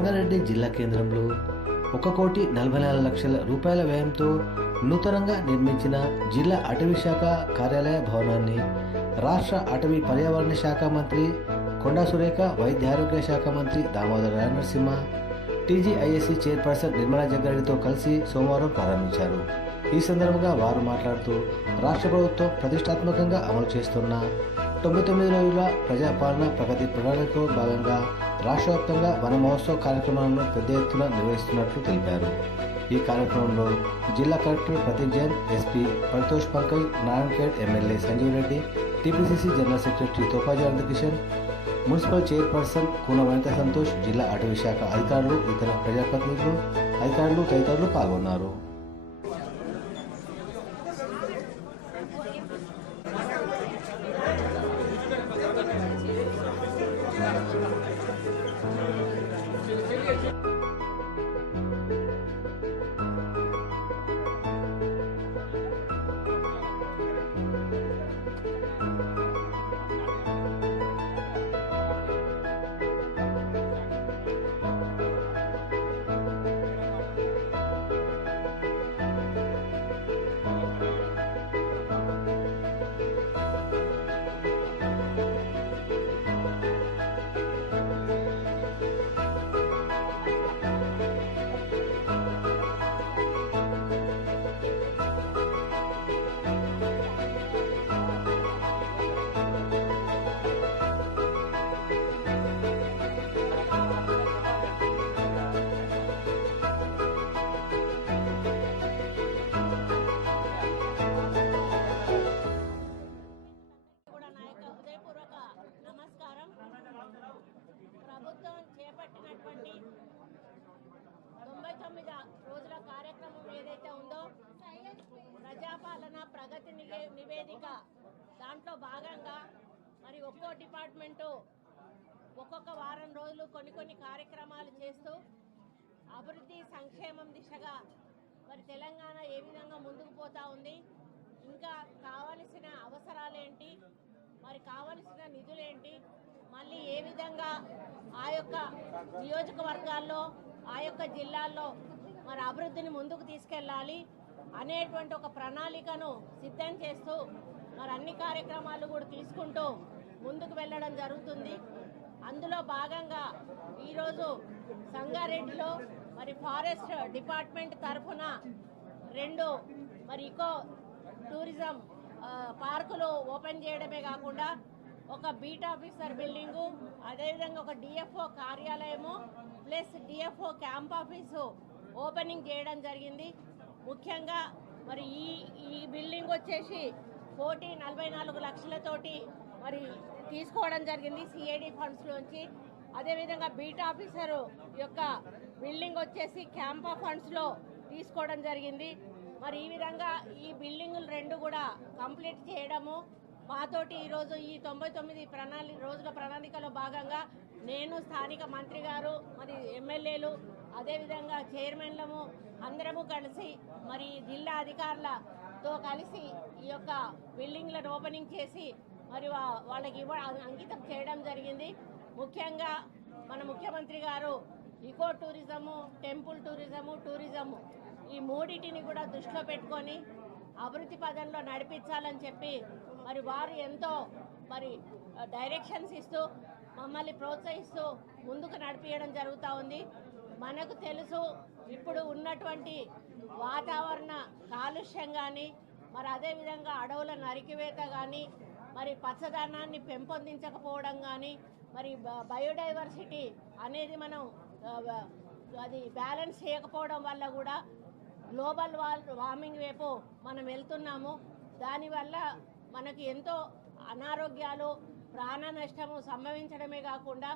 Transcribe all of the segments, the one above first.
సంగారెడ్డి జిల్లా కేంద్రంలో 1,44,00,000 రూపాయల వ్యయంతో నూతనంగా నిర్మించిన జిల్లా అటవీ శాఖ కార్యాలయ భవనాన్ని రాష్ట్ర అటవీ పర్యావరణ శాఖ మంత్రి కొండా సురేఖ, వైద్య ఆరోగ్య శాఖ మంత్రి దామోదర నరసింహ, టీజీఐఎస్సీ చైర్పర్సన్ నిర్మలా జగ్గారెడ్డితో కలిసి సోమవారం ప్రారంభించారు. ఈ సందర్భంగా వారు మాట్లాడుతూ రాష్ట్ర ప్రభుత్వం ప్రతిష్టాత్మకంగా అమలు చేస్తున్న 99 రోజుల ప్రజాపాలన ప్రగతి ప్రణాళికలో భాగంగా రాష్ట్ర వ్యాప్తంగా వన మహోత్సవ కార్యక్రమాలను పెద్ద ఎత్తున నిర్వహిస్తున్నట్లు తెలిపారు. ఈ కార్యక్రమంలో జిల్లా collector Prateek Jain, SP Paritosh Pankaj, Narayankhed MLA Sanjeev Reddy, TPCC general secretary Topaji Anantakishan, municipal chairperson Koona Vanitha Santosh, జిల్లా అటవీ శాఖ అధికారులు, ఇతర ప్రజాప్రతినిధులు, అధికారులు తదితరులు పాల్గొన్నారు. ప్రభుత్వం చేపట్టినటువంటి 99 రోజుల కార్యక్రమం ఏదైతే ఉందో ప్రజాపాలన ప్రగతి నివేదిక, దాంట్లో భాగంగా మరి ఒక్కో డిపార్ట్మెంటు ఒక్కొక్క వారం రోజులు కొన్ని కార్యక్రమాలు చేస్తూ అభివృద్ధి సంక్షేమం దిశగా మరి తెలంగాణ ఏ విధంగా ముందుకు పోతా ఉంది, ఇంకా కావలసిన అవసరాలేంటి, మరి కావలసిన నిధులేంటి, మళ్ళీ ఏ విధంగా ఆ యొక్క నియోజకవర్గాల్లో ఆ యొక్క జిల్లాల్లో మరి అభివృద్ధిని ముందుకు తీసుకెళ్ళాలి అనేటువంటి ఒక ప్రణాళికను సిద్ధం చేస్తూ మరి అన్ని కార్యక్రమాలు కూడా తీసుకుంటూ ముందుకు వెళ్ళడం జరుగుతుంది. అందులో భాగంగా ఈరోజు సంగారెడ్డిలో మరి ఫారెస్ట్ డిపార్ట్మెంట్ తరఫున 2 మరి ఇకో టూరిజం పార్కులు ఓపెన్ చేయడమే కాకుండా ఒక బీట్ ఆఫీసర్ బిల్డింగు, అదేవిధంగా ఒక డిఎఫ్ఓ కార్యాలయము plus DFO camp office opening చేయడం జరిగింది. ముఖ్యంగా మరి ఈ బిల్డింగ్ వచ్చేసి 1,44 లక్షలతోటి మరి తీసుకోవడం జరిగింది సిఐడి ఫండ్స్లోంచి. అదేవిధంగా బీట్ ఆఫీసరు యొక్క బిల్డింగ్ వచ్చేసి క్యాంపా ఫండ్స్లో తీసుకోవడం జరిగింది. మరి ఈ విధంగా ఈ బిల్డింగులు 2 కూడా కంప్లీట్ చేయడము మాతోటి ఈరోజు ఈ 99 రోజుల ప్రణాళికలో భాగంగా నేను, స్థానిక మంత్రి గారు, మరి ఎమ్మెల్యేలు, అదేవిధంగా చైర్మన్లము అందరము కలిసి మరి జిల్లా అధికారులతో కలిసి ఈ యొక్క బిల్డింగ్లను ఓపెనింగ్ చేసి మరి వాళ్ళకి అంకితం చేయడం జరిగింది. ముఖ్యంగా మన ముఖ్యమంత్రి గారు ఇకో టూరిజము, టెంపుల్ టూరిజము ఈ మూడింటిని కూడా దృష్టిలో పెట్టుకొని అభివృద్ధి పదంలో నడిపించాలని చెప్పి మరి వారు ఎంతో మరి డైరెక్షన్స్ ఇస్తూ మమ్మల్ని ప్రోత్సహిస్తూ ముందుకు నడిపించడం జరుగుతూ ఉంది. మనకు తెలుసు ఇప్పుడు ఉన్నటువంటి వాతావరణ కాలుష్యం కానీ, మరి అదేవిధంగా అడవుల నరికివేత కానీ, మరి పచ్చదనాన్ని పెంపొందించకపోవడం కానీ, మరి బయోడైవర్సిటీ అనేది మనం అది బ్యాలెన్స్ చేయకపోవడం వల్ల కూడా గ్లోబల్ వార్మింగ్ వైపు మనం వెళ్తున్నాము. దానివల్ల మనకి ఎంతో అనారోగ్యాలు, ప్రాణ నష్టము సంభవించడమే కాకుండా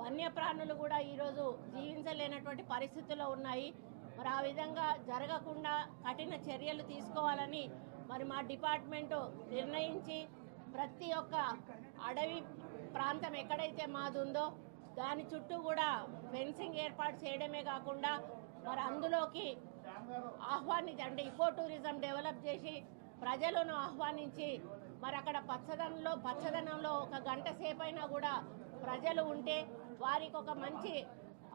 వన్యప్రాణులు కూడా ఈరోజు జీవించలేనటువంటి పరిస్థితుల్లో ఉన్నాయి. మరి ఆ విధంగా జరగకుండా కఠిన చర్యలు తీసుకోవాలని మరి మా డిపార్ట్మెంటు నిర్ణయించి ప్రతి ఒక్క అడవి ప్రాంతం ఎక్కడైతే మాది ఉందో దాని చుట్టూ కూడా ఫెన్సింగ్ ఏర్పాటు చేయడమే కాకుండా మరి అందులోకి అంటే ఇకో టూరిజం డెవలప్ చేసి ప్రజలను ఆహ్వానించి మరి అక్కడ పచ్చదనంలో 1 గంట సేపైనా కూడా ప్రజలు ఉంటే వారికి ఒక మంచి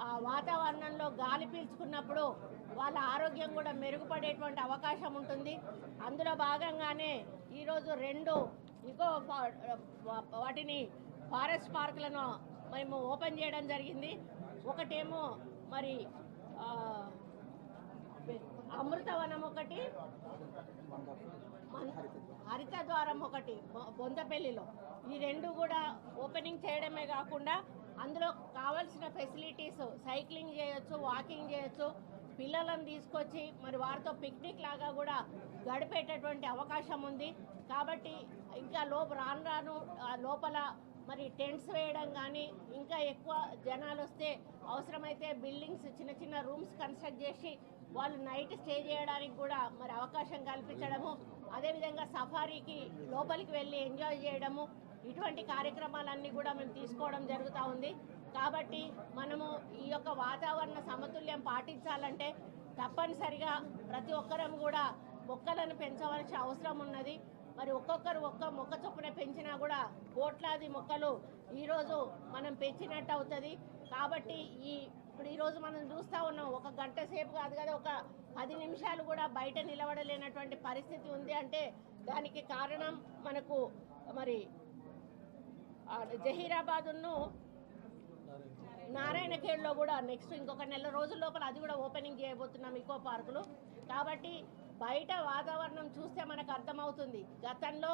ఆ వాతావరణంలో గాలి పీల్చుకున్నప్పుడు వాళ్ళ ఆరోగ్యం కూడా మెరుగుపడేటువంటి అవకాశం ఉంటుంది. అందులో భాగంగానే ఈరోజు 2 ఇకో వాటిని ఫారెస్ట్ పార్కులను మేము ఓపెన్ చేయడం జరిగింది. ఒకటేమో మరి అమృతవనం ఒకటి, హరిత ద్వారం ఒకటి బొందపల్లిలో. ఈ 2 కూడా ఓపెనింగ్ చేయడమే కాకుండా అందులో కావాల్సిన ఫెసిలిటీస్, సైక్లింగ్ చేయొచ్చు, వాకింగ్ చేయొచ్చు, పిల్లలను తీసుకొచ్చి మరి వారితో పిక్నిక్ లాగా కూడా గడిపేటటువంటి అవకాశం ఉంది. కాబట్టి ఇంకా రాను లోపల మరి టెంట్స్ వేయడం కానీ, ఇంకా ఎక్కువ జనాలు వస్తే అవసరమైతే బిల్డింగ్స్ చిన్న చిన్న రూమ్స్ కన్స్ట్రక్ట్ చేసి వాళ్ళు నైట్ స్టే చేయడానికి కూడా మరి అవకాశం కల్పించడము, అదేవిధంగా సఫారీకి లోపలికి వెళ్ళి ఎంజాయ్ చేయడము, ఇటువంటి కార్యక్రమాలన్నీ కూడా మేము తీసుకోవడం జరుగుతూ ఉంది. కాబట్టి మనము ఈ యొక్క వాతావరణ సమతుల్యం పాటించాలంటే తప్పనిసరిగా ప్రతి ఒక్కరం కూడా మొక్కలను పెంచవలసిన అవసరం ఉన్నది. మరి ఒక్కొక్కరు ఒక్క మొక్క చొప్పున పెంచినా కూడా కోట్లాది మొక్కలు ఈరోజు మనం పెంచినట్టు అవుతుంది. కాబట్టి ఇప్పుడు ఈరోజు మనం చూస్తూ ఉన్నాం, ఒక గంట సేపు కాదు కదా, ఒక 10 నిమిషాలు కూడా బయట నిలబడలేనటువంటి పరిస్థితి ఉంది. అంటే దానికి కారణం మనకు మరి జహీరాబాద్ను నారాయణఖేడ్లో కూడా నెక్స్ట్ ఇంకొక నెల రోజుల లోపల అది కూడా ఓపెనింగ్ చేయబోతున్నాం ఇకో పార్కులు. కాబట్టి బయట వాతావరణం చూస్తే మనకు అర్థమవుతుంది. గతంలో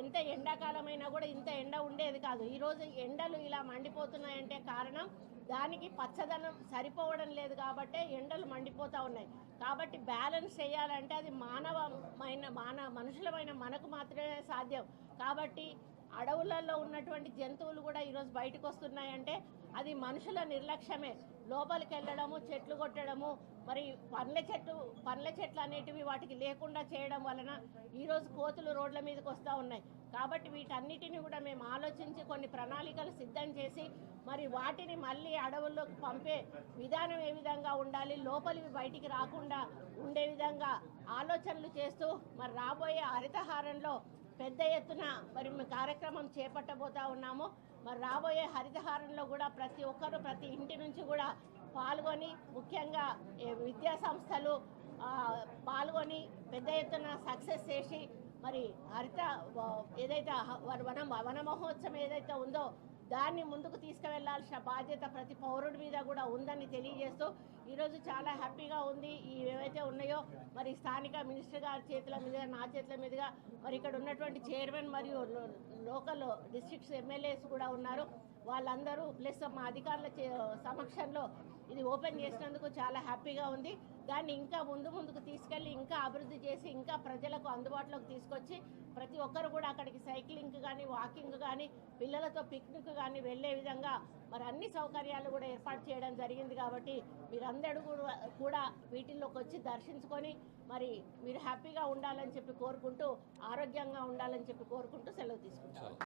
ఎంత ఎండాకాలమైనా కూడా ఇంత ఎండ ఉండేది కాదు. ఈరోజు ఎండలు ఇలా మండిపోతున్నాయంటే కారణం దానికి పచ్చదనం సరిపోవడం లేదు కాబట్టే ఎండలు మండిపోతూ ఉన్నాయి. కాబట్టి బ్యాలెన్స్ చేయాలంటే అది మనుషులమైన మనకు మాత్రమే సాధ్యం. కాబట్టి అడవులలో ఉన్నటువంటి జంతువులు కూడా ఈరోజు బయటకు వస్తున్నాయంటే అది మనుషుల నిర్లక్ష్యమే. లోపలికి వెళ్ళడము, చెట్లు కొట్టడము, మరి పండ్ల చెట్లు అనేటివి వాటికి లేకుండా చేయడం వలన ఈరోజు కోతులు రోడ్ల మీదకి వస్తూ ఉన్నాయి. కాబట్టి వీటన్నిటిని కూడా మేము ఆలోచించి కొన్ని ప్రణాళికలు సిద్ధం చేసి మరి వాటిని మళ్ళీ అడవుల్లోకి పంపే విధానం ఏ విధంగా ఉండాలి, లోపలివి బయటికి రాకుండా ఉండే విధంగా ఆలోచనలు చేస్తూ మరి రాబోయే హరితహారంలో పెద్ద ఎత్తున మరి కార్యక్రమం చేపట్టబోతా ఉన్నాము. మరి రాబోయే హరితహారంలో కూడా ప్రతి ఒక్కరు ప్రతి ఇంటి నుంచి కూడా పాల్గొని, ముఖ్యంగా విద్యా సంస్థలు పాల్గొని పెద్ద ఎత్తున సక్సెస్ చేసి మరి ఏదైతే వన మహోత్సవం ఏదైతే ఉందో దాన్ని ముందుకు తీసుకువెళ్లాల్సిన బాధ్యత ప్రతి పౌరుడి మీద కూడా ఉందని తెలియజేస్తూ ఈరోజు చాలా హ్యాపీగా ఉంది. ఏవైతే ఉన్నాయో మరి స్థానిక మినిస్టర్ గారి చేతుల మీదుగా, నా చేతుల మీదుగా, మరి ఇక్కడ ఉన్నటువంటి చైర్మన్ మరియు లోకల్ డిస్ట్రిక్ట్స్ ఎమ్మెల్యేస్ కూడా ఉన్నారు. వాళ్ళందరూ ప్లస్ మా అధికారుల సమక్షంలో ఇది ఓపెన్ చేసినందుకు చాలా హ్యాపీగా ఉంది. దాన్ని ఇంకా ముందుకు తీసుకెళ్ళి ఇంకా అభివృద్ధి చేసి ఇంకా ప్రజలకు అందుబాటులోకి తీసుకొచ్చి ప్రతి ఒక్కరు కూడా అక్కడికి సైక్లింగ్ కానీ, వాకింగ్ కానీ, పిల్లలతో పిక్నిక్ కానీ వెళ్ళే విధంగా మరి అన్ని సౌకర్యాలు కూడా ఏర్పాటు చేయడం జరిగింది. కాబట్టి మీరందరూ కూడా వీటిల్లోకి వచ్చి దర్శించుకొని మరి మీరు హ్యాపీగా ఉండాలని చెప్పి కోరుకుంటూ, ఆరోగ్యంగా ఉండాలని చెప్పి కోరుకుంటూ సెలవు తీసుకుంటాం.